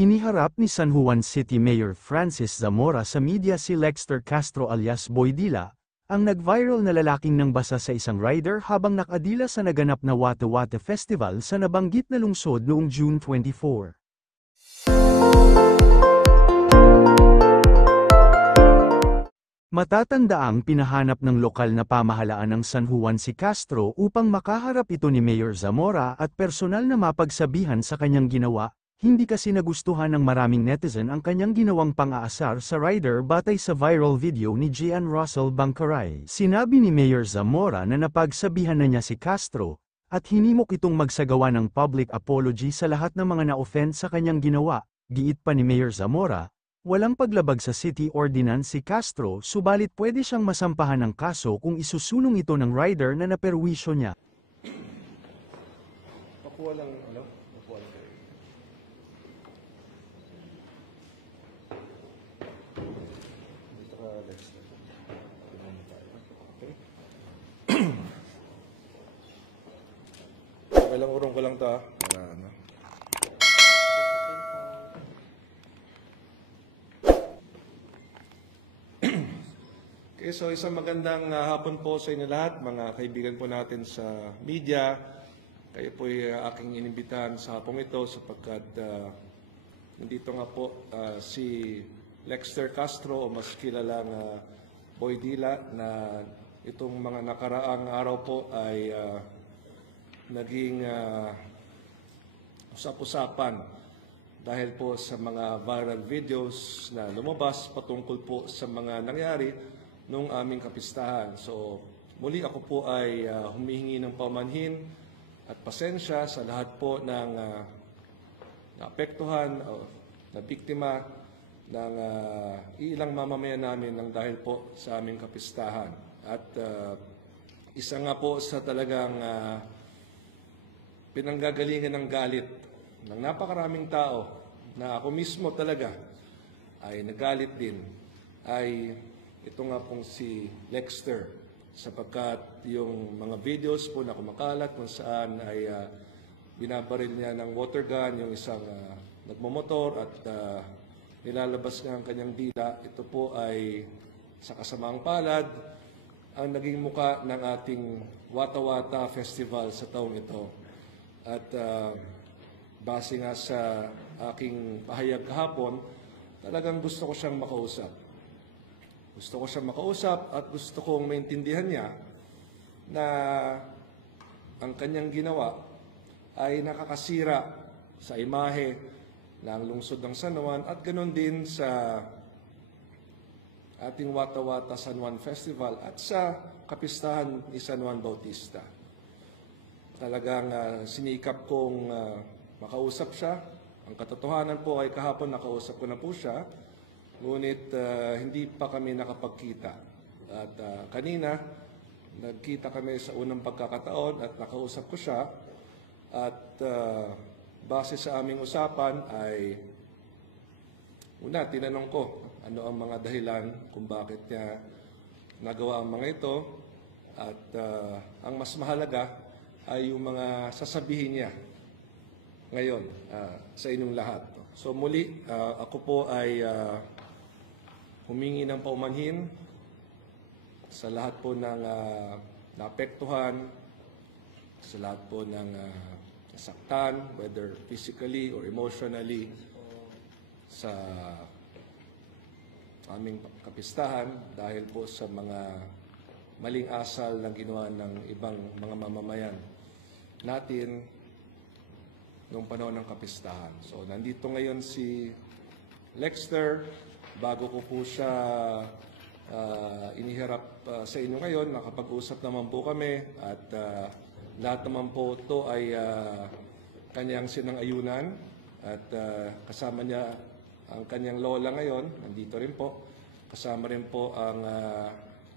Iniharap ni San Juan City Mayor Francis Zamora sa media si Lexter Castro alias Boy Dila, ang nag-viral na lalaking nang basa sa isang rider habang nakadila sa naganap na Wate Wate Festival sa nabanggit na lungsod noong June 24. Matatandaang pinahanap ng lokal na pamahalaan ng San Juan si Castro upang makaharap ito ni Mayor Zamora at personal na mapagsabihan sa kanyang ginawa. Hindi kasi nagustuhan ng maraming netizen ang kanyang ginawang pang-aasar sa rider batay sa viral video ni Gian Russell Bangkaray. Sinabi ni Mayor Zamora na napagsabihan na niya si Castro, at hinimok itong magsagawa ng public apology sa lahat ng mga na-offend sa kanyang ginawa. Giit pa ni Mayor Zamora, walang paglabag sa city ordinance si Castro subalit pwede siyang masampahan ng kaso kung isusunong ito ng rider na naperwisyo niya. Pakuha lang, ano? Pakuha lang kayo. Dito ka, Lexter. Okay? Okay lang, urong ko lang ito, para ano. Okay, so isang magandang hapon po sa inyo lahat, mga kaibigan po natin sa media. Kayo po ay aking inimbitahan sa hapong ito sapagkat nandito nga po si Lexter Castro o mas kilalang Boy Dila na itong mga nakaraang araw po ay naging usap-usapan dahil po sa mga viral videos na lumabas patungkol po sa mga nangyari nung aming kapistahan. So muli ako po ay humihingi ng paumanhin at pasensya sa lahat po ng naapektuhan o na biktima ng ilang mamamayan namin ng dahil po sa aming kapistahan. At isa nga po sa talagang pinanggagalingan ng galit ng napakaraming tao na ako mismo talaga ay nagalit din ay ito nga pong si Lexter sapagkat yung mga videos po na kumakalat kung saan ay binabaril niya ng water gun yung isang nagmomotor at nilalabas nga ang kanyang dila. Ito po ay sa kasamaang palad ang naging muka ng ating Wata Wata Festival sa taong ito. At base nga sa aking pahayag kahapon, talagang gusto ko siyang makausap. Gusto ko siyang makausap at gusto kong maintindihan niya na ang kanyang ginawa ay nakakasira sa imahe ng lungsod ng San Juan at ganoon din sa ating Wata Wata San Juan Festival at sa kapistahan ni San Juan Bautista. Talagang sinikap kong makausap siya. Ang katotohanan po ay kahapon nakausap ko na po siya. Ngunit hindi pa kami nakapagkita. At kanina, nagkita kami sa unang pagkakataon at nakausap ko siya. At base sa aming usapan ay, una, tinanong ko ano ang mga dahilan kung bakit niya nagawa ang mga ito. At ang mas mahalaga ay yung mga sasabihin niya ngayon sa inyong lahat. So muli, ako po ay humingi ng paumanhin sa lahat po ng naapektuhan, sa lahat po ng nasaktan, whether physically or emotionally, sa aming kapistahan dahil po sa mga maling asal na ginawa ng ibang mga mamamayan natin noong panahon ng kapistahan. So nandito ngayon si Lexter. Bago ko po siya iniharap sa inyo ngayon, nakapag-usap naman po kami at lahat naman po ito ay kanyang sinang-ayunan at kasama niya ang kanyang lola ngayon, nandito rin po. Kasama rin po ang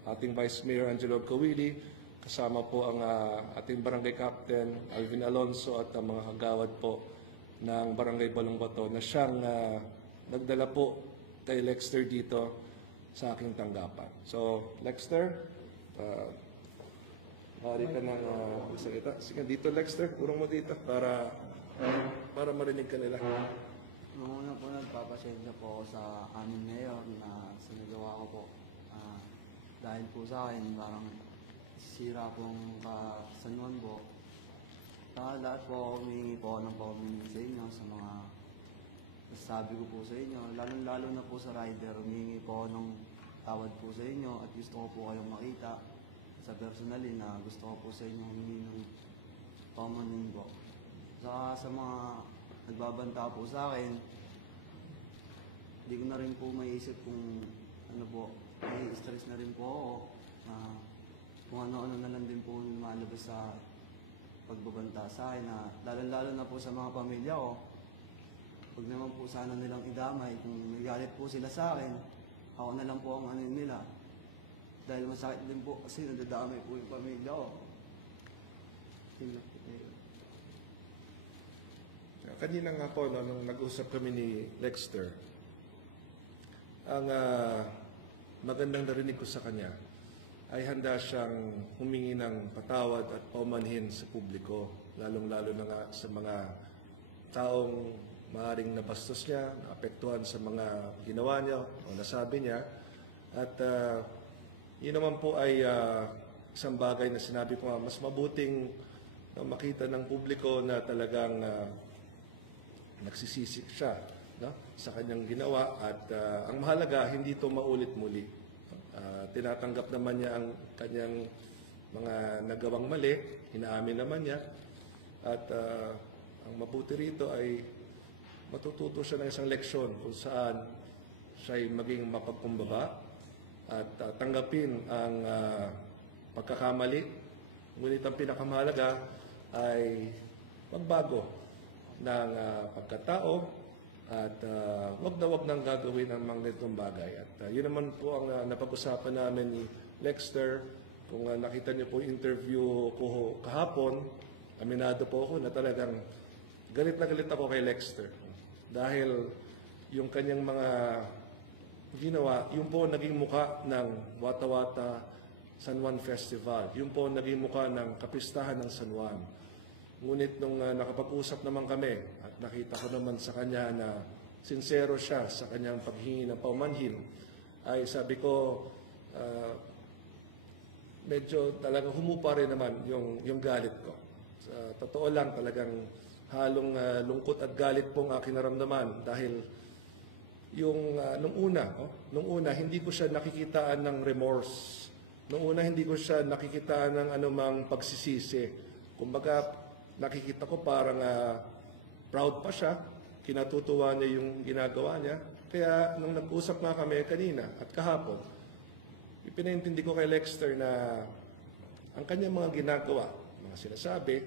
ating Vice Mayor Angelo Kawili, kasama po ang ating Barangay Captain Alvin Alonso at ang mga kagawad po ng Barangay Balongbato na siyang nagdala po kay Lexter dito sa aking tanggapan. So, Lexter, maaari ka nang magsalita. Sige, dito Lexter, urong mo dito para marinig ka nila. Una po, nagpapasensya po ako sa aming mayor na sinagawa ko po. Dahil po sa akin, parang sira pong San Juan po. Lahat po humingi po ako ng paumanhin sa inyo sa mga sabi ko po sa inyo. Lalo na po sa rider, humingi po ako ng tawad po sa inyo at gusto ko po kayong makita sa personally na gusto ko po sa inyo humingi ng paumanhin po. Sa mga nagbabanta po sa akin, hindi ko na rin po maiisip kung ano po, may stress na rin po ako na kung ano-ano na lang din po malabas sa pagbabanta sa akin na lalo na po sa mga pamilya ko. Huwag naman po sana nilang idamay kung may galit po sila sa akin, ako na lang po ang ano nila. Dahil masakit din po kasi nadadamay po yung pamilya ko. Kanina nga po, nung nag-usap kami ni Lexter, ang magandang narinig ko sa kanya ay handa siyang humingi ng patawad at paumanhin sa publiko, lalong-lalo na nga sa mga taong maaaring nabastos niya, naapektuhan sa mga ginawa niya o nasabi niya. At yun naman po ay isang bagay na sinabi ko nga, mas mabuting makita ng publiko na talagang nagsisisi siya sa kanyang ginawa at ang mahalaga, hindi ito maulit muli. Tinatanggap naman niya ang kanyang mga nagawang mali, inaamin naman niya at ang mabuti rito ay matututo siya ng isang leksyon kung saan siya ay maging mapagkumbaba at tanggapin ang pagkakamali. Ngunit ang pinakamahalaga ay magbago ng pagkatao at wag nang gagawin ang mga ganitong bagay. At yun naman po ang napag-usapan namin ni Lexter. Kung nakita niyo po yung interview ko kahapon, aminado po ako na talagang galit na galit ako kay Lexter. Dahil yung kanyang mga ginawa, yun po naging muka ng Wata Wata San Juan Festival. Yun po naging muka ng kapistahan ng San Juan. Ngunit nung nakapag-usap naman kami at nakita ko naman sa kanya na sincero siya sa kanyang paghingi ng paumanhin, ay sabi ko, medyo talagang humupa rin naman yung galit ko. Sa totoo lang, talagang halong lungkot at galit pong aking naramdaman dahil yung nung una hindi ko siya nakikitaan ng remorse. Nung una hindi ko siya nakikitaan ng anumang pagsisisi. Kumbaga nakikita ko parang proud pa siya, kinatutuwa niya yung ginagawa niya. Kaya nung nag-usap nga kami kanina at kahapon, ipinaintindi ko kay Lexter na ang kanyang mga ginagawa, mga sinasabi,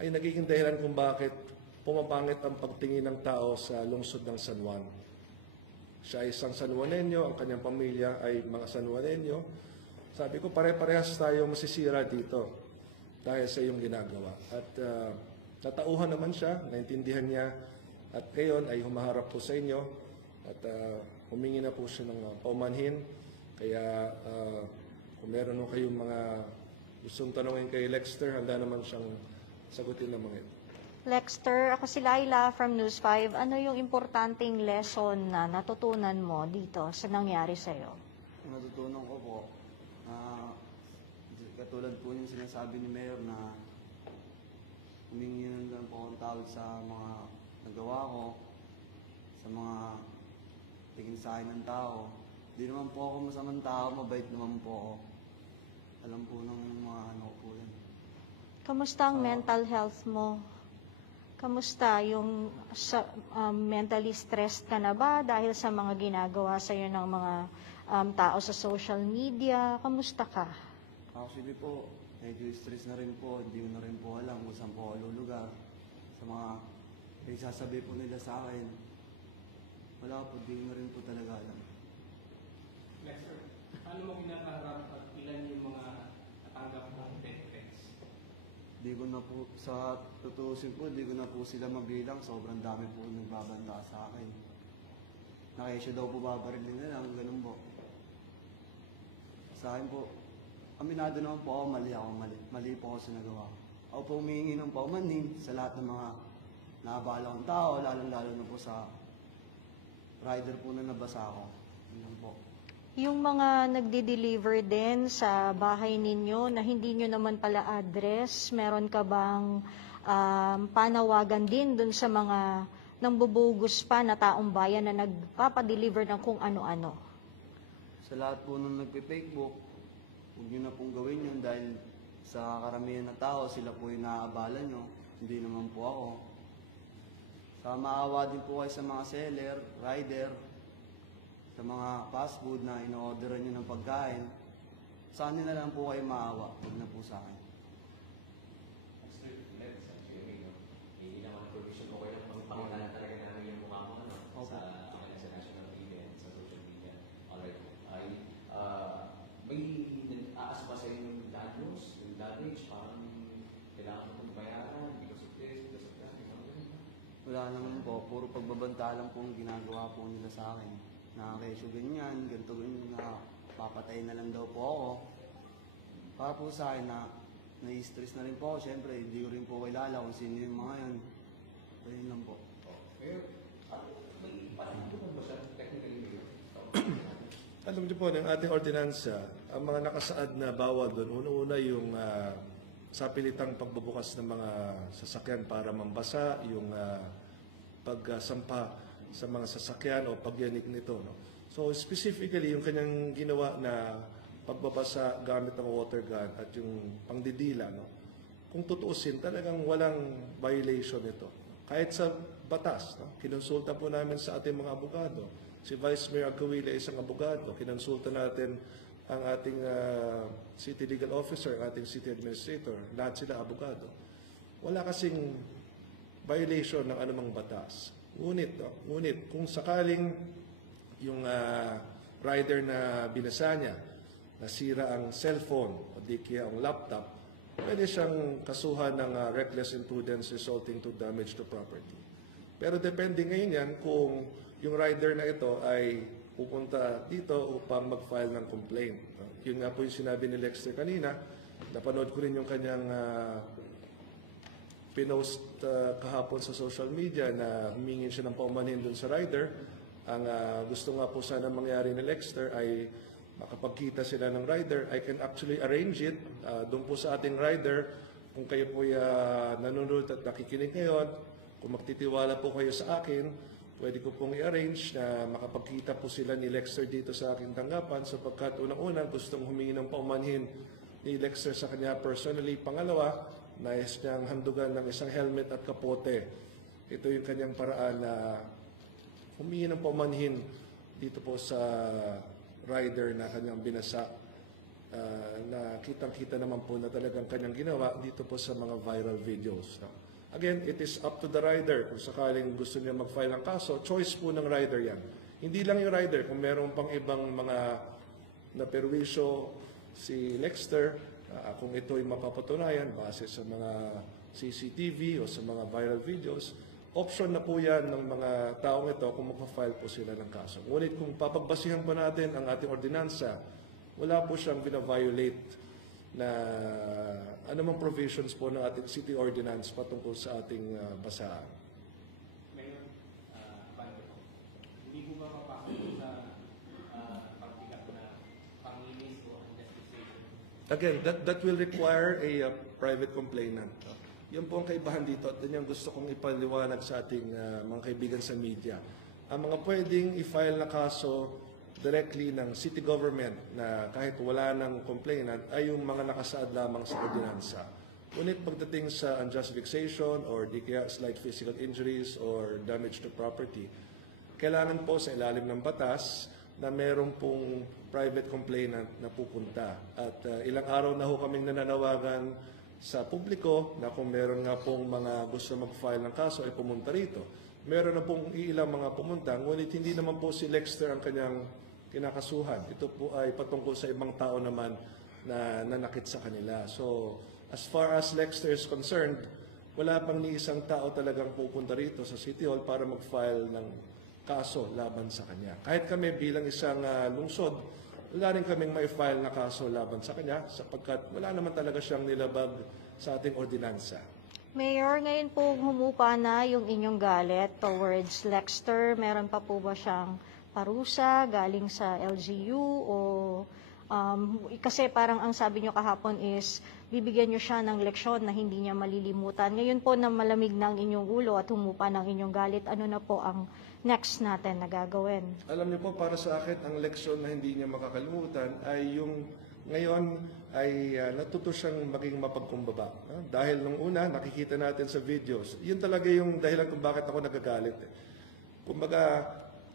ay nagiging dahilan kung bakit pumapangit ang pagtingin ng tao sa lungsod ng San Juan. Siya ay isang San Juanenyo, ang kanyang pamilya ay mga San Juanenyo. Sabi ko, pare-parehas tayo masisira dito dahil sa iyong ginagawa. At natauhan naman siya, naintindihan niya, at ngayon ay humaharap po sa inyo at humingi na po siya ng paumanhin. Kaya kung meron mo kayong mga gustong tanongin kay Lexter, handa naman siyang sagutin ng mga ito. Lexter, ako si Laila from News 5. Ano yung importanteng lesson na natutunan mo dito sa nangyari sa'yo? Natutunan ko po na katulad po yung sinasabi ni Mayor na humingi lang po akong tawad sa mga nagawa ko, sa mga tingin sa akin ng tao. Di naman po ako masamang tao, mabait naman po ako. Alam po ng mga ano po yan. Kamusta ang mental health mo? Kamusta yung mentally stressed ka na ba dahil sa mga ginagawa sa'yo ng mga tao sa social media? Kamusta ka? Actually po, medyo stress na rin po. Hindi ko na rin po alam kung saan po ako lulugar. Sa mga sasabi po nila sa akin, wala po, hindi ko na rin po talaga alam. Lexter, paano mo kinakaharap at ilan yung mga natanggap mong death threats? Hindi ko na po, sa tutusin po, hindi ko na po sila mabilang. Sobrang dami po nagbabanda sa akin. Nakesya daw po babarilin na lang, ganun po. Sa akin po, aminado naman po ako, mali po ako sa nagawa. Ako po humihingi ng paumanhin sa lahat ng mga nakabala kong tao, lalong-lalo na po sa rider po na nabasa ako. Yun po. Yung mga nagde-deliver din sa bahay ninyo na hindi nyo naman pala address, meron ka bang panawagan din dun sa mga nangbubugus pa na taong bayan na nagpapadeliver ng kung ano-ano? Sa lahat po nung nagpe-fakebook, huwag nyo na pong gawin yun dahil sa karamihan na tao, sila po yung naaabala nyo. Hindi naman po ako. Sa maawa din po kayo sa mga seller, rider, sa mga fast food na ino-orderan nyo ng pagkain. Sa kanila lang po kayo maawa, huwag na po sa akin. Pangalan talaga namin yung mukha mo sa national TV and sa social media. Alright. May nag-aas ba sa yung danos, yung damage, parang kailangan mo bayaran because of this, because of that, Wala naman po, puro pagbabanta lang po ang ginagawa po nila sa akin. Na kesyo ganyan, ganito ganyan, na papatay na lang daw po ako. Para po sa akin na na-stress na rin po ako. Siyempre, hindi ko rin po kilala kung sino yung mga yun. Ayun lang po. May patutupad ba siya technically ngayon? Alam niyo po, ng ating ordinansa, ang mga nakasaad na bawal doon, una-una yung sapilitang pagbubukas ng mga sasakyan para mambasa, yung pagsampa sa mga sasakyan o pagyanig nito. No? So specifically, yung kanyang ginawa na pagbabasa gamit ng water gun at yung pangdidila, no? Kung tutuusin, talagang walang violation ito. Kahit sa batas, no? Kinonsulta po namin sa ating mga abogado. Si Vice Mayor Agkawila ay isang abogado. Kinonsulta natin ang ating city legal officer, ang ating city administrator. Lahat sila abogado. Wala kasing violation ng anumang batas. Ngunit kung sakaling yung rider na binasa niya, nasira ang cellphone o di kaya ang laptop, pwede siyang kasuhan ng reckless imprudence resulting to damage to property. Pero depende ngayon yan kung yung rider na ito ay pupunta dito upang mag-file ng complaint. Yun nga po yung sinabi ni Lexter kanina. Napanood ko rin yung kanyang pinost kahapon sa social media na humingin siya ng paumanhin dun sa rider. Ang gusto nga po sana mangyari ni Lexter ay makapagkita sila ng rider. I can actually arrange it doon po sa ating rider. Kung kayo po nanonood at nakikinig ngayon, kung magtitiwala po kayo sa akin, pwede ko pong i-arrange na makapagkita po sila ni Lexter dito sa aking tanggapan sapagkat unang-una gustong humingi ng paumanhin ni Lexter sa kanya personally. Pangalawa, nais niyang handugan ng isang helmet at kapote. Ito yung kanyang paraan na humingi ng paumanhin dito po sa rider na kanyang binasa. Na kitang-kita naman po na talagang kanyang ginawa dito po sa mga viral videos. No? Again, it is up to the rider. Kung sakaling gusto niya mag-file ng kaso, choice po ng rider yan. Hindi lang yung rider, kung meron pang ibang mga naperwisyo si Lexter, kung ito ay mapapatunayan base sa mga CCTV o sa mga viral videos, option na po yan ng mga taong ito kung magpa-file po sila ng kaso. Ngunit kung papagbasihan po natin ang ating ordinansa, wala po siyang bina-violate na anumang provisions po ng ating city ordinance patungkol sa ating basahan. Mayor, hindi mo ba papasok sa pagbigat na panginis o investigation? Again, that will require a private complainant. Yan po ang kaibahan dito at yan gusto kong ipaliwanag sa ating mga kaibigan sa media. Ang mga pwedeng i-file na kaso directly ng city government na kahit wala ng complainant ay yung mga nakasaad lamang sa ordinansa. Ngunit pagdating sa unjust vexation or di kaya slight physical injuries or damage to property, kailangan po sa ilalim ng batas na meron pong private complainant na pupunta. At ilang araw na ho kaming nananawagan sa publiko na kung meron nga pong mga gusto mag-file ng kaso ay pumunta rito. Meron na pong ilang mga pumunta, ngunit hindi naman po si Lexter ang kanyang kinakasuhan. Ito po ay patungkol sa ibang tao naman na nanakit sa kanila. So, as far as Lexter is concerned, wala pang ni isang tao talagang pupunta rito sa City Hall para mag-file ng kaso laban sa kanya. Kahit kami bilang isang lungsod, wala rin kaming may-file na kaso laban sa kanya sapagkat wala naman talaga siyang nilabag sa ating ordinansa. Mayor, ngayon po humupa na yung inyong galit towards Lexter. Meron pa po ba siyang parusa galing sa LGU o kasi parang ang sabi nyo kahapon is bibigyan nyo siya ng leksyon na hindi niya malilimutan. Ngayon po na malamig na ang inyong ulo at humupa ng inyong galit, ano na po ang next natin na gagawin? Alam niyo po, para sa akin, ang leksyon na hindi niya makakalimutan ay yung ngayon ay natuto siyang maging mapagkumbaba. Dahil nung una, nakikita natin sa videos, yun talaga yung dahilan kung bakit ako nagagalit. Kumbaga,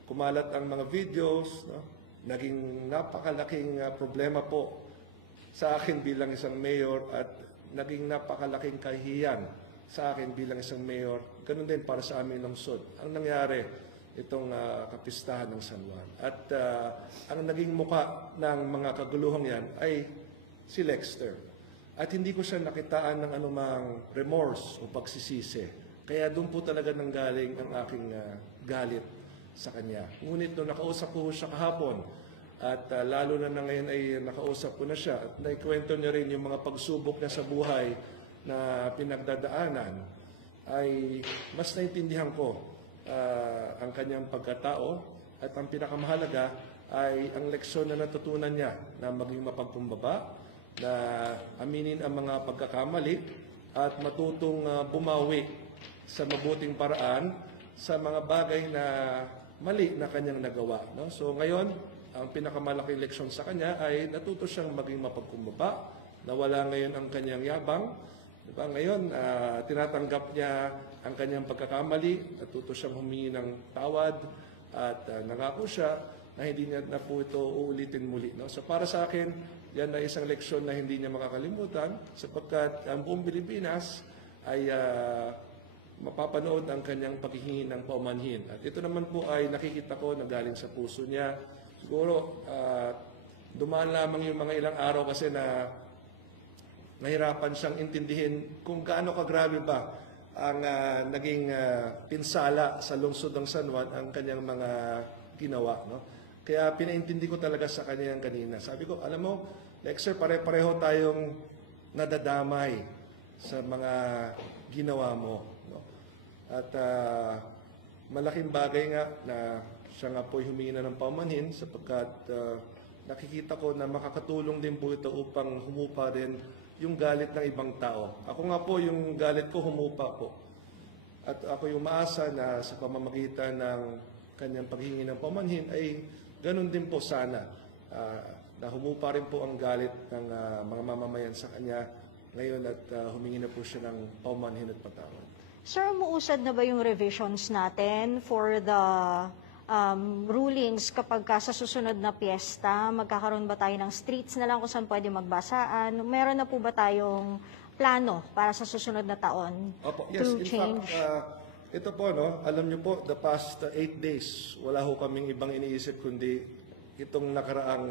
kumalat ang mga videos, naging napakalaking problema po sa akin bilang isang mayor at naging napakalaking kahihiyan sa akin bilang isang mayor. Ganun din para sa aming lungsod. Ang nangyari, itong kapistahan ng San Juan. At ang naging muka ng mga kaguluhang yan ay si Lexter. At hindi ko siya nakitaan ng anumang remorse o pagsisisi. Kaya doon po talaga nanggaling ang aking galit sa kanya. Ngunit nung nakausap ko siya kahapon, at lalo na ngayon ay nakausap ko na siya, at naikwento niya rin yung mga pagsubok niya sa buhay na pinagdadaanan, ay mas naintindihan ko ang kanyang pagkatao at ang pinakamahalaga ay ang leksyon na natutunan niya na maging mapagkumbaba, na aminin ang mga pagkakamali at matutong bumawi sa mabuting paraan sa mga bagay na mali na kanyang nagawa. No? So ngayon, ang pinakamalaking leksyon sa kanya ay natuto siyang maging mapagkumbaba, nawala ngayon ang kanyang yabang. Diba? Ngayon, tinatanggap niya ang kanyang pagkakamali, natuto siyang humingi ng tawad at nangako siya na hindi niya na po ito uulitin muli. No? So para sa akin, yan ay isang leksyon na hindi niya makakalimutan sapagkat ang buong Pilipinas ay mapapanood ang kanyang paghihingi ng paumanhin. At ito naman po ay nakikita ko na galing sa puso niya. Siguro, dumaan lamang yung mga ilang araw kasi na nahirapan siyang intindihin kung gaano kagrabe ba ang naging pinsala sa lungsod ng San Juan ang kanyang mga ginawa. No? Kaya pinaintindi ko talaga sa kanya kanina. Sabi ko, alam mo, Lexter, pare-pareho tayong nadadamay sa mga ginawa mo. No? At malaking bagay nga na siya nga po humingi na ng paumanhin sapagkat nakikita ko na makakatulong din po ito upang humupa din yung galit ng ibang tao. Ako nga po, yung galit ko humupa po. At ako yung maasa na sa pamamagitan ng kanyang paghingi ng paumanhin ay ganun din po sana. Na humupa rin po ang galit ng mga mamamayan sa kanya ngayon at humingi na po siya ng paumanhin at patawad. Sir, umuusad na ba yung revisions natin for the rulings kapag sa susunod na piyesta? Magkakaroon ba tayo ng streets na lang kung saan pwede magbasaan? Meron na po ba tayong plano para sa susunod na taon? Opo, yes, to in change? fact, ito po, no, alam niyo po, the past 8 days, wala ho kaming ibang iniisip kundi itong nakaraang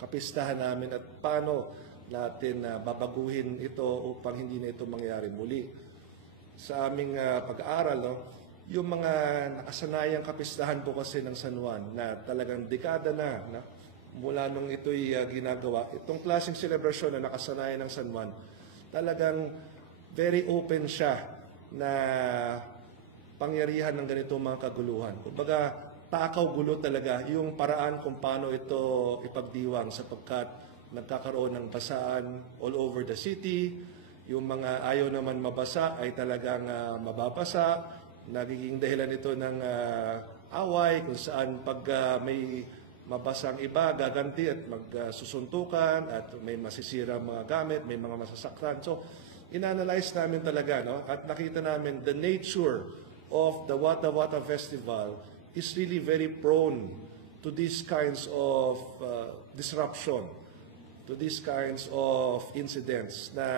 kapistahan namin at paano natin babaguhin ito upang hindi na ito mangyari muli. Sa aming pag-aaral, no, yung mga nakasanayang kapistahan po kasi ng San Juan na talagang dekada na mula nung ito'y ginagawa, itong klaseng selebrasyon na nakasanayan ng San Juan, talagang very open siya na pangyarihan ng ganitong mga kaguluhan. Kumbaga, takaw gulo talaga yung paraan kung paano ito ipagdiwang sapagkat nagkakaroon ng basaan all over the city. Yung mga ayaw naman mabasa ay talagang mababasa. Nagiging dahilan ito ng away kung saan pag may mabasang iba, gaganti at magsusuntukan at may masisira mga gamit, may mga masasaktan. So, inanalyze namin talaga, no? At nakita namin the nature of the Wata Wata Festival is really very prone to these kinds of disruption, to these kinds of incidents na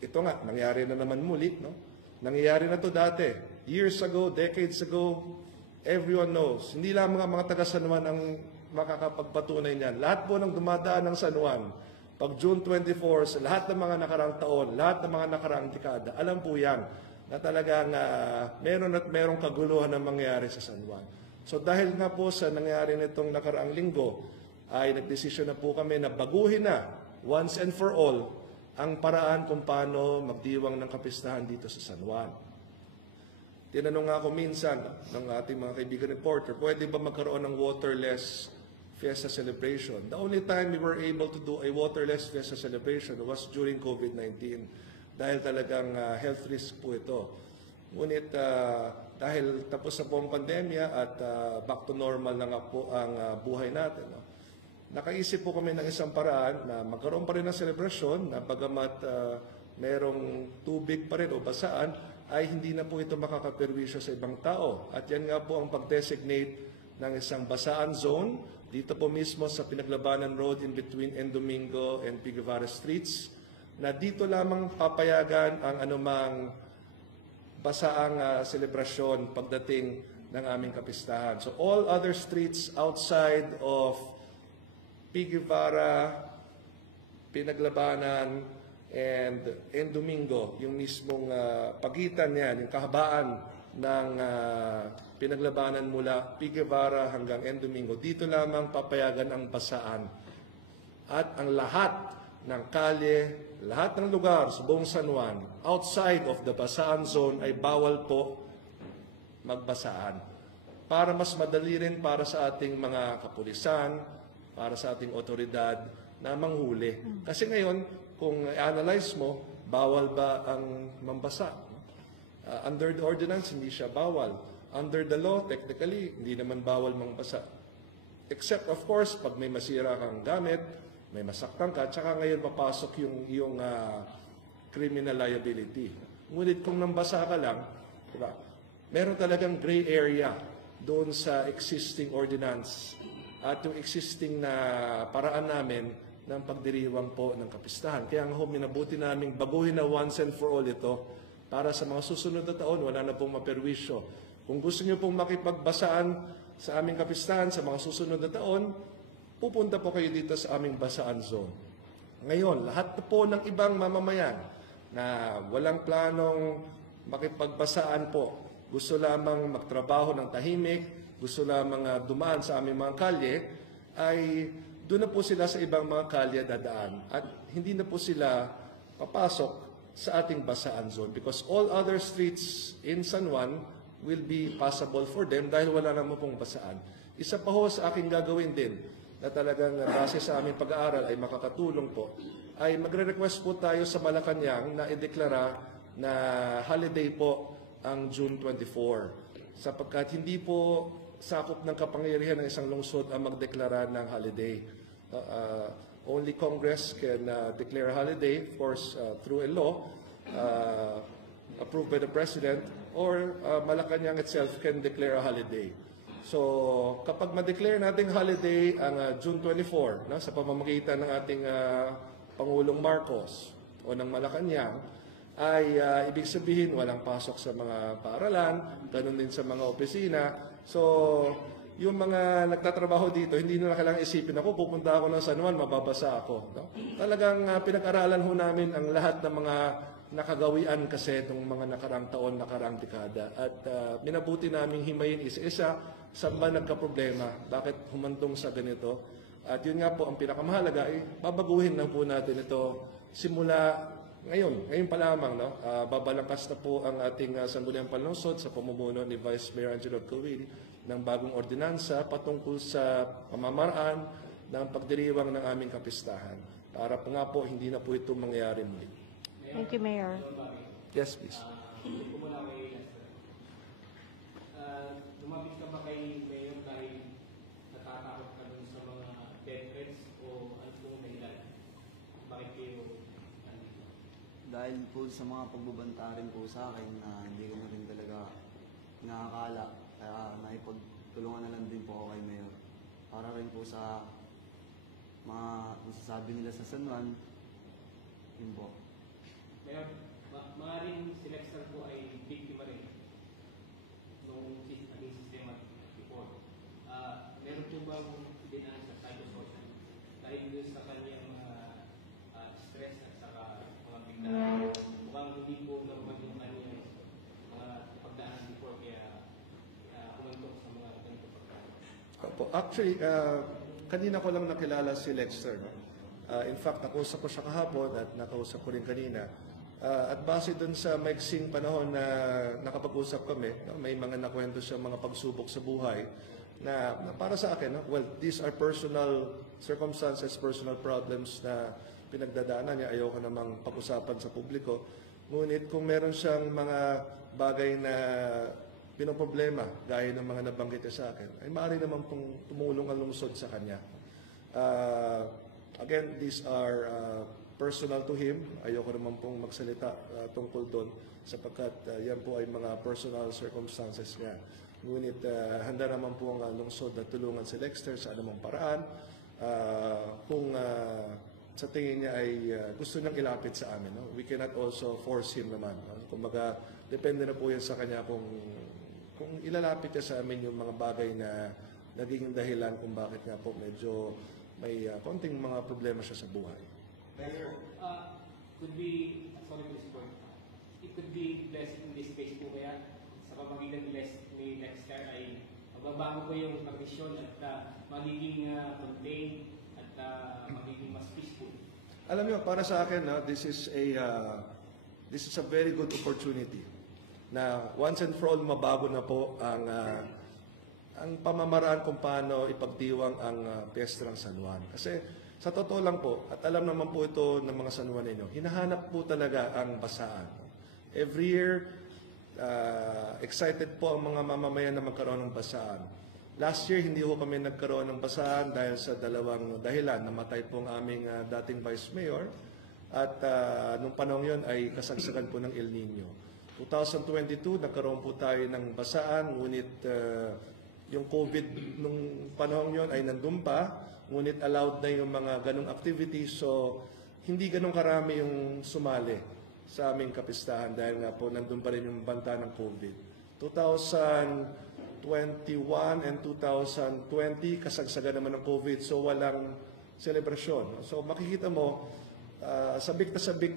ito nga, nangyari na naman muli, no? Nangyayari na to dati. Years ago, decades ago, everyone knows. Hindi lang mga taga San Juan ang makakapagpatunay niyan. Lahat po ng dumadaan ng San Juan, pag June 24, sa lahat ng mga nakarang taon, lahat ng mga nakarang dekada, alam po yan na talagang meron at merong kaguluhan na mangyayari sa San Juan. So dahil nga po sa nangyari nitong nakaraang linggo, ay nagdesisyon na po kami na baguhin na once and for all ang paraan kung paano magdiwang ng kapistahan dito sa San Juan. Tinanong nga ako minsan ng ating mga kaibigan reporter, pwede ba magkaroon ng waterless fiesta celebration? The only time we were able to do a waterless fiesta celebration was during COVID-19 dahil talagang health risk po ito. Ngunit dahil tapos na po ang pandemya at back to normal na nga po ang buhay natin, no? Nakaisip po kami ng isang paraan na magkaroon pa rin ng selebrasyon na bagamat merong tubig pa rin o basaan, ay hindi na po ito makakaperwisyo sa ibang tao. At yan nga po ang pag-designate ng isang basaan zone dito po mismo sa Pinaglabanan Road in between N. Domingo and P. Guevara Streets, na dito lamang papayagan ang anumang basaang selebrasyon pagdating ng aming kapistahan. So all other streets outside of P. Guevara, Pinaglabanan, and N. Domingo, yung mismong pagitan niyan, yung kahabaan ng Pinaglabanan mula P. Guevara hanggang N. Domingo, dito lamang papayagan ang basaan. At ang lahat ng kalye, lahat ng lugar sa buong San Juan, outside of the basaan zone, ay bawal po magbasaan. Para mas madali rin para sa ating mga kapulisan, para sa ating otoridad na manghuli. Kasi ngayon, kung i-analyze mo, bawal ba ang mambasa? Under the ordinance, hindi siya bawal. Under the law, technically, hindi naman bawal mangbasa. Except, of course, pag may masira kang gamit, may masaktan ka, tsaka ngayon papasok yung criminal liability. Ngunit kung nambasa ka lang, diba, meron talagang gray area doon sa existing ordinance at yung existing na paraan namin ng pagdiriwang po ng kapistahan. Kaya ang minabuti namin baguhin na once and for all ito para sa mga susunod na taon, wala na pong maperwisyo. Kung gusto niyo pong makipagbasaan sa aming kapistahan sa mga susunod na taon, pupunta po kayo dito sa aming basaan zone. Ngayon, lahat po ng ibang mamamayan na walang planong makipagbasaan po, gusto lamang magtrabaho ng tahimik, gusto lamang dumaan sa aming mga kalye, ay doon na po sila sa ibang mga kalye dadaan. At hindi na po sila papasok sa ating basaan zone because all other streets in San Juan will be passable for them dahil wala naman pong basaan. Isa pa ho sa aking gagawin din na talagang base sa aming pag-aaral ay makakatulong po, ay magre-request po tayo sa Malacanang na ideklara na holiday po ang June 24. Sapagkat hindi po sakop ng kapangyarihan ng isang lungsod ang magdeklara ng holiday. Only Congress can declare a holiday, of course, through a law approved by the President, or Malacanang itself can declare a holiday. So, kapag ma-declare nating holiday ang June 24, sa pamamagitan ng ating Pangulong Marcos o ng Malacanang, ay ibig sabihin walang pasok sa mga paaralan, ganun din sa mga opisina. So, yung mga nagtatrabaho dito, hindi na kailangang isipin ako, pupunta ako ng San Juan, mababasa ako. No? Talagang pinag-aralan ho namin ang lahat ng mga nakagawian kasi itong mga nakarang taon, nakarang dekada. At minabuti namin himayin isa-isa saan ba nagka-problema, bakit humantong sa ganito. At yun nga po, ang pinakamahalaga ay babaguhin na po natin ito simula ngayon pa lamang, no? Babalangkas na po ang ating Sangguniang Panlungsod sa pamumuno ni Vice Mayor Angelo Cowil ng bagong ordinansa patungkol sa pamamaraan ng pagdiriwang ng aming kapistahan. Para po nga po, hindi na po ito mangyayari muli. Thank you, Mayor. Yes, please. Lumapit ka ba kay Mayor dahil natatakot ka dun sa mga death threats o ano pong dahilan? Bakit kayo nandito? Dahil po sa mga pagbubanta rin po sa akin na hindi ko na rin talaga nakakala. Kaya naipagtulungan na lang din po ako kay Mayor. Para rin po sa mga masasabi nila sa San Juan, yun po. Mayor, maaaring si Lexter po ay biktima rin nung naging sistema before. Meron po bang dinaan sa psychosocial dahil doon sa kanyang stress at saka mga biglaan? Mukhang hindi po normal yung kanyang mga pagdaan before kaya humantong sa mga ganito pagdaan. Actually, kanina ko lang nakilala si Lexter. No? In fact, nakausap ko siya kahapon at nakausap ko rin kanina. At base dun sa maiksing panahon na nakapag-usap kami, no, may mga nakwento siya mga pagsubok sa buhay na para sa akin, no, well, these are personal circumstances, personal problems na pinagdadaanan niya. Ayoko namang pag-usapan sa publiko. Ngunit kung meron siyang mga bagay na pinoproblema, gaya ng mga nabanggit niya sa akin, ay maaari naman pong tumulong ang lungsod sa kanya. Again, these are personal to him. Ayoko naman pong magsalita tungkol doon sapagkat yan po ay mga personal circumstances niya. Ngunit handa naman po ang lungsod na tulungan si Lexter sa anumang paraan kung sa tingin niya ay gusto niyang ilapit sa amin. No? We cannot also force him naman. No? Kumbaga, depende na po yan sa kanya kung ilalapit niya sa amin yung mga bagay na naging dahilan kung bakit nga po medyo may konting mga problema siya sa buhay. Could be, sorry to disappoint, it could be blessed in this case po kaya sa pamagitan ni Lexter ay magbabago po yung kondisyon at magiging contained at magiging mas peaceful. Alam niyo, para sa akin, this is a very good opportunity na once and for all mabago na po ang pamamaraan kung paano ipagdiwang ang Piyesta ng San Juan. Kasi sa totoo lang po, at alam naman po ito ng mga San Juanino, hinahanap po talaga ang basaan. Every year, excited po ang mga mamamayan na magkaroon ng basaan. Last year, hindi po kami nagkaroon ng basaan dahil sa dalawang dahilan. Namatay po ang aming dating Vice Mayor at nung panahon yun ay kasagsagan po ng El Nino. 2022, nagkaroon po tayo ng basaan, ngunit yung COVID nung panahon yun ay nandun pa, ngunit allowed na yung mga ganong activities, so hindi ganong karami yung sumali sa aming kapistahan dahil nga po nandun pa rin yung banta ng COVID. 2021 and 2020, kasagsagan naman ng COVID, so walang selebrasyon. So makikita mo, sabik na sabik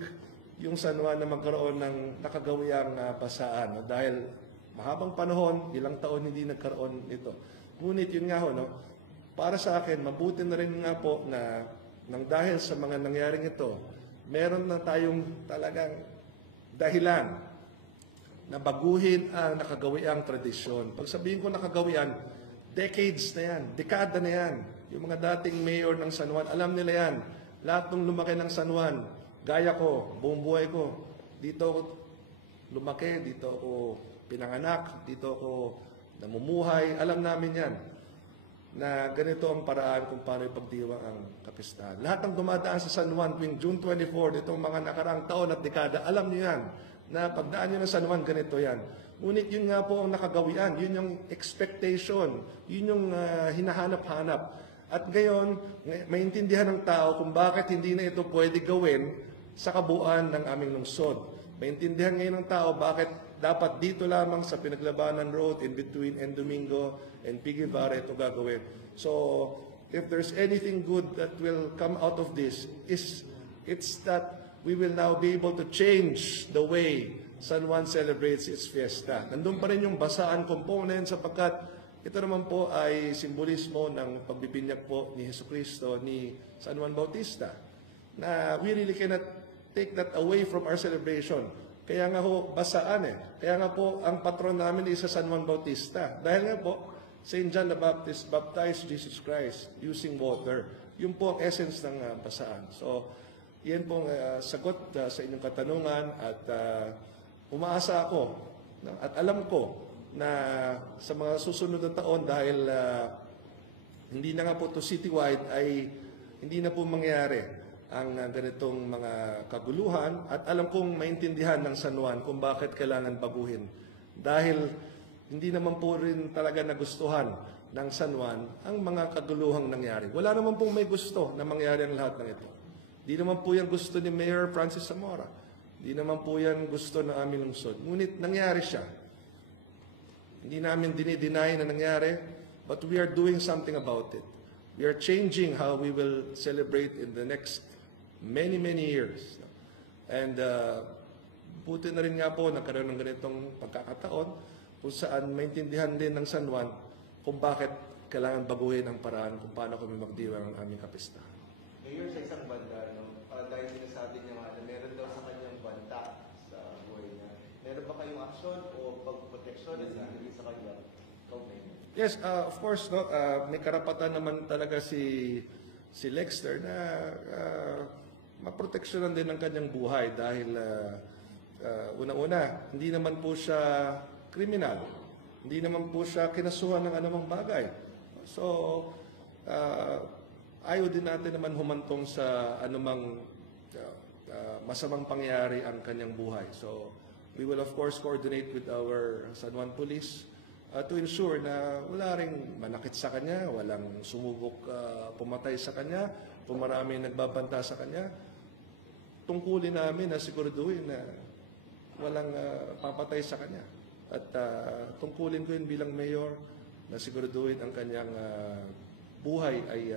yung San Juan na magkaroon ng nakagawiang basaan. Dahil mahabang panahon, ilang taon hindi nagkaroon nito. Ngunit yun nga ho, no, para sa akin, mabuti na rin nga po na nang dahil sa mga nangyaring ito, meron na tayong talagang dahilan na baguhin ang nakagawiang tradisyon. Pag sabihin ko nakagawian, decades na yan, dekada na yan. Yung mga dating mayor ng San Juan, alam nila yan. Lahat ng lumaki ng San Juan, gaya ko, buong buhay ko, dito ako lumaki, dito ako pinanganak, dito ako namumuhay, alam namin yan na ganito ang paraan kung paano ipagdiwang ang kapistahan. Lahat ng dumadaan sa San Juan tuwing June 24, itong mga nakaraang taon at dekada, alam niyo yan, na pagdaan niyo ng San Juan, ganito yan. Ngunit yun nga po ang nakagawian, yun yung expectation, yun yung hinahanap-hanap. At ngayon, maintindihan ng tao kung bakit hindi na ito pwede gawin sa kabuuan ng aming lungsod. Maintindihan ngayon ng tao bakit dapat dito lamang sa Pinaglabanan Road in between N. Domingo and P. Guevara ito gagawin. So, if there's anything good that will come out of this, it's that we will now be able to change the way San Juan celebrates its fiesta. Nandun pa rin yung basaan component sapagkat ito naman po ay simbolismo ng pagbibinyag po ni Jesucristo ni San Juan Bautista na we really cannot take that away from our celebration. Kaya nga ho, basaan eh. Kaya nga po, ang patron namin is sa San Juan Bautista. Dahil nga po, St. John the Baptist baptized Jesus Christ using water. Yun po ang essence ng basaan. So, yan pong sagot sa inyong katanungan at umaasa ako at alam ko na sa mga susunod na taon dahil hindi na nga po to citywide ay hindi na po mangyari ang ganitong mga kaguluhan at alam kong maintindihan ng San Juan kung bakit kailangan baguhin. Dahil hindi naman po rin talaga nagustuhan ng San Juan ang mga kaguluhang nangyari. Wala naman pong may gusto na mangyari ang lahat ng ito. Hindi naman po yan gusto ni Mayor Francis Zamora. Hindi naman po yan gusto ng aming lungsod. Ngunit nangyari siya. Hindi namin dinideny na nangyari, but we are doing something about it. We are changing how we will celebrate in the next many, many years. And buti na rin nga po nagkaroon ng ganitong pagkakataon kung saan maintindihan din ng San Juan kung bakit kailangan baguhin ang paraan kung paano kami magdiwang ang aming kapistahan. Mayor, sa isang banda, no, dahil sinasabi niya nga na meron daw sa kanyang banta sa buhay niya. Meron ba kayong aksyon o pagproteksyon na sinigil sa kanya? Yes, of course, no, may karapatan naman talaga si Lexter na maproteksyonan din ang kanyang buhay dahil una-una, hindi naman po siya kriminal. Hindi naman po siya kinasuhan ng anumang bagay. So, ayaw din natin naman humantong sa anumang masamang pangyayari ang kanyang buhay. So, we will of course coordinate with our San Juan Police to ensure na wala ring manakit sa kanya, walang sumubok pumatay sa kanya, kung maraming nagbabanta sa kanya. Tungkulin namin na siguraduhin na walang papatay sa kanya. At tungkulin ko yun bilang mayor na siguraduhin ang kanyang buhay ay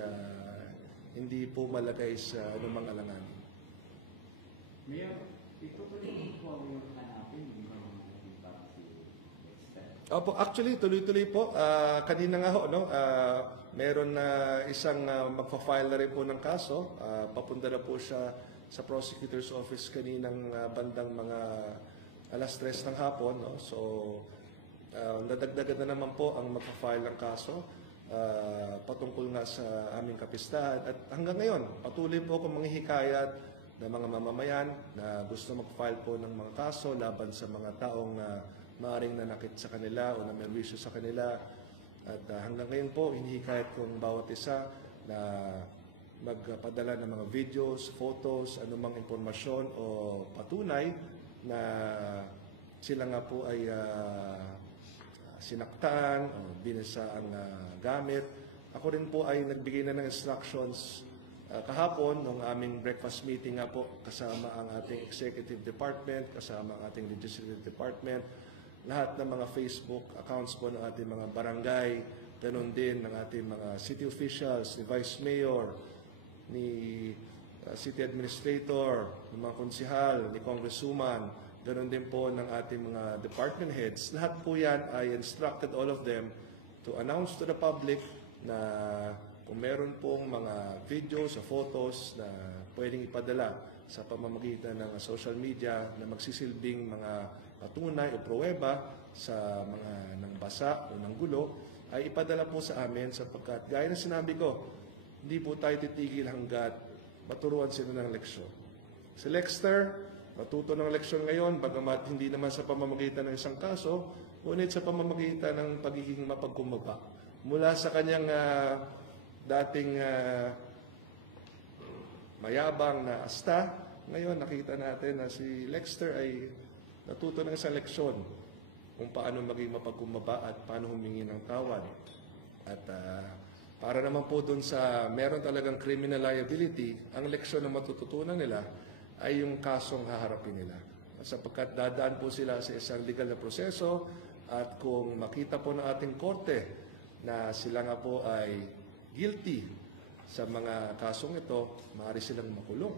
hindi po malagay sa anumang alanganin. Mayor, itutuloy po yung hanapin yung nakikita si Lexter. Opo, actually, tuloy-tuloy po. Kanina nga ho, no, meron na isang magpa-file na rin po ng kaso. Papunta na po siya sa prosecutor's office kaninang bandang mga alas 3 ng hapon. No? So, nadagdagan na naman po ang magpa-file ng kaso patungkol nga sa aming kapistahan. At hanggang ngayon, patuloy po akong manghihikayat ng mga mamamayan na gusto mag-file po ng mga kaso laban sa mga taong maaaring nanakit sa kanila o na may wisyo sa kanila. At hanggang ngayon po, hinihikayat kong bawat isa na magpadala ng mga videos, photos, anumang impormasyon o patunay na sila nga po ay sinaktan o binasa ang gamit. Ako rin po ay nagbigay na ng instructions kahapon nung aming breakfast meeting nga po kasama ang ating executive department, kasama ang ating legislative department, lahat ng mga Facebook accounts po ng ating mga barangay, ganun din ng ating mga city officials, ni Vice Mayor, ni City Administrator, ng mga konsihal, ni Congresswoman, ganun din po ng ating mga department heads. Lahat po yan, I instructed all of them to announce to the public na kung meron pong mga videos o photos na pwedeng ipadala sa pamamagitan ng social media na magsisilbing mga patunay o pruweba sa mga nang basa o nang gulo, ay ipadala po sa amin sapagkat gaya ng sinabi ko, hindi po tayo titigil hanggat maturuan sila ng leksyon. Si Lexter, matuto ng leksyon ngayon, bagamat hindi naman sa pamamagitan ng isang kaso, ngunit sa pamamagitan ng pagiging mapagkumbaba. Mula sa kanyang dating mayabang na asta, ngayon nakita natin na si Lexter ay natuto ng isang leksyon kung paano maging mapagkumbaba at paano humingi ng tawad. At para naman po dun sa meron talagang criminal liability, ang leksyon na matututunan nila ay yung kasong haharapin nila. Sapagkat dadaan po sila sa isang legal na proseso at kung makita po ng ating korte na sila nga po ay guilty sa mga kasong ito, maaari silang makulong.